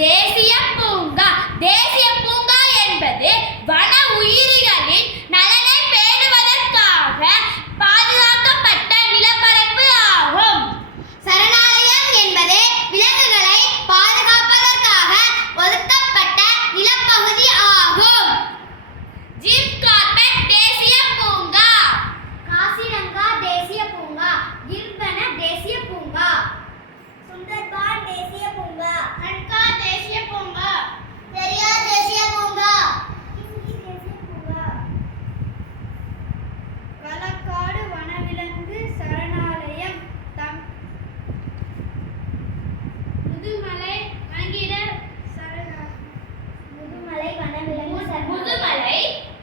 தேசிய பூங்கா. தேசிய பூங்கா என்பது வன உயிரிகளின் நலனை பேணுவதற்காக பாதுகாக்கப்பட்ட நிலப்பரப்பு ஆகும். சரணாலயம் என்பது விலங்குகளை பாதுகாப்பதற்காக ஒதுக்கப்பட்ட நிலப்பகுதி ஆகும். ஜிம் கார்பெட் தேசிய பூங்கா, காசிரங்கா தேசிய பூங்கா, கிர்வன தேசிய பூங்கா, சுந்தர்பான் தேசிய பூங்கா, கன்கா தேசிய பூங்கா, பெரியார் தேசிய பூங்கா, கிண்டி தேசிய பூங்கா, களக்காடு வனவிலங்கு சரணாலயம், முதுமலை வனவிலங்கு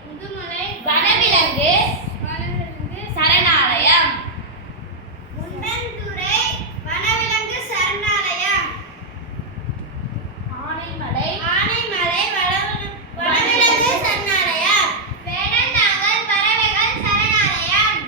முதுமலை வனவிலங்கு சரணாலயம், முண்டந்துறை வனவிலங்கு சரணாலயம், ஆனைமலை வனவிலங்கு சரணாலயம், வேடந்தாங்கல் பறவைகள் சரணாலயம்,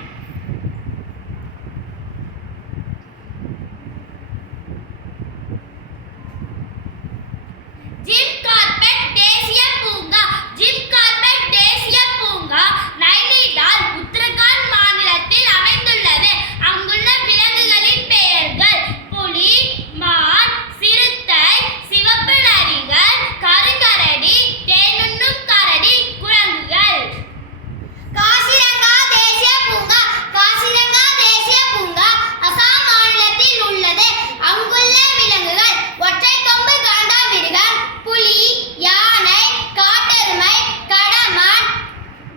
ஜிம் கார்பெட் தேசிய பூங்கா. ஜிம் கார்பெட் தேசிய பூங்கா நைனிடால் உத்தரகாண்ட் மாநிலத்தில் அமைந்துள்ளது. அங்குள்ள விலங்குகளின் பெயர்கள் புலி, மான், சிறுத்தை, சிவப்பு நரிகள், கருங்கரடி, தேனுண்ணும் கரடி, குரங்குகள். காசிரங்கா தேசிய பூங்கா. காசிரங்கா தேசிய பூங்கா அசாம் மாநிலத்தில் உள்ளது. அங்குள்ள விலங்குகள் ஒற்றை கொம்பு காண்டாமிருகம், புலி, யானை, காட்டெருமை, கடமான்,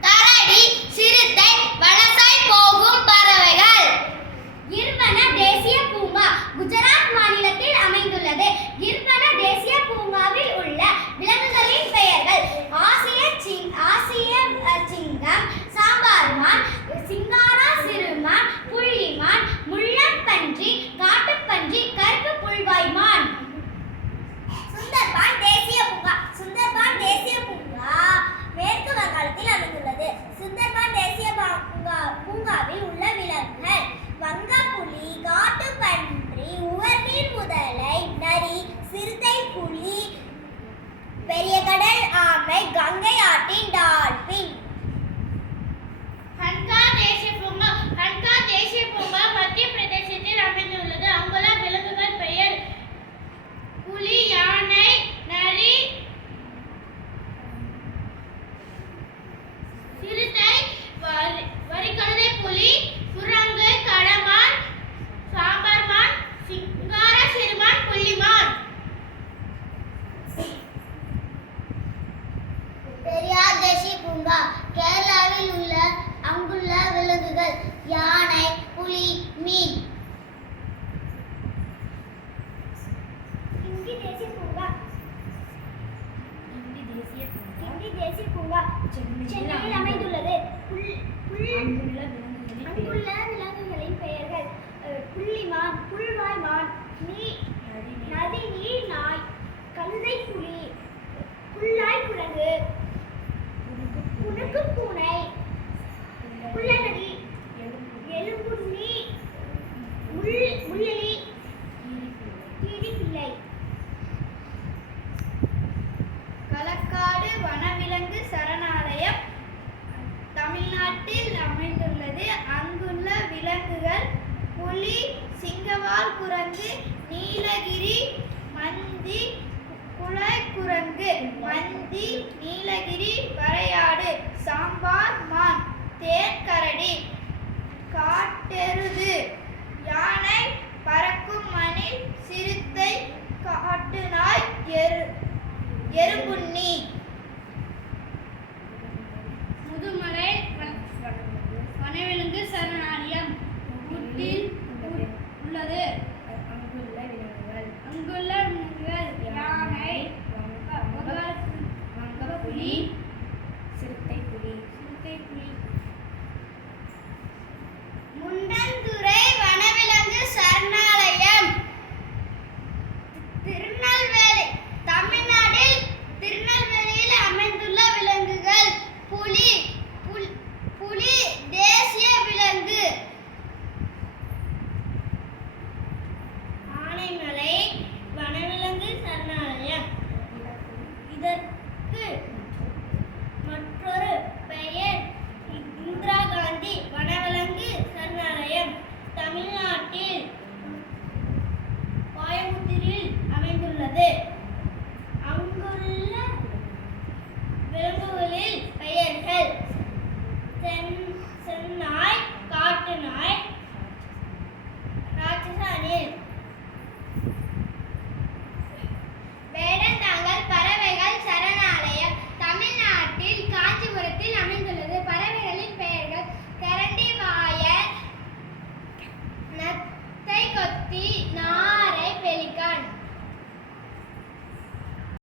கரடி, சிறுத்தை, வலசாய் போகும் பறவைகள். கிர்வன தேசிய பூங்கா குஜராத் மாநிலத்தில் அமைந்துள்ளது. கிர்வன தேசிய பூங்காவில் உள்ள விலங்குகளின் பெயர்கள் ஆசிய சிங்கம், சாம்பார் மான், சிங்காரா சிறுமான், புள்ளிமான், முள்ளம்பன்றி, காட்டுப்பன்றி, கருப்பு புல்வாய் மான். சுந்தர்பான் தேசிய பூங்கா. சுந்தர்பான் தேசிய பூங்கா மேற்கு வங்காளத்தில் அமைந்துள்ளது. சுந்தர்பான் தேசிய பூங்காவில் உள்ள விலங்குகள் வங்கப்புலி, காட்டுப்பன்றி, உவர்நீர் முதலை, நரி, சிறுத்தை, புலி, பெரிய கடல் ஆமை, கங்கை ஆட்டின் டால்பின். கன்கா தேசிய பூங்கா. கன்கா தேசிய பூங்கா மத்திய பிரதேசத்தில் அமைந்துள்ளது. அங்குள்ள விலங்குகள் பெயர் புலி, யானை, நரி, சிறுத்தை, வரிக்கழுதை புலி, குரங்கு, கடமான், சாம்பார் மான், சிங்கார சிறுமான், புள்ளிமான். பெரியார் தேசிய பூங்கா கேரளாவில் உள்ள அங்குள்ள விலங்குகள் யானை, புலி, மீன். கிண்டி தேசிய பூங்கா. கிண்டி தேசிய பூங்கா சென்னையில் அமைந்துள்ளது. அங்குள்ள விலங்குகளின் பெயர்கள் புள்ளிமான், புல்வாய் மான், நதிநீர் நாய், கழுதை புலி, புல்லாய் குரங்கு, புனுக்கு பூனை, புல்லநரி, எலும்புண்ணி, முள்ளெலி, கீரிப்பிள்ளை. களக்காடு வனவிலங்கு சரணாலயம் தமிழ்நாட்டில் அமைந்துள்ளது. அங்குள்ள விலங்குகள் புலி, சிங்கவால் குரங்கு, நீலகிரி மந்தி, குளக்குரங்கு, மந்தி, நீலகிரி வரையாடு, சாம்பார் மான், தேன்கரடி, காட்டெருது, யானை, பறக்கும் மணில், சிறுத்தை, காட்டுநாய், எறும்புண்ணி.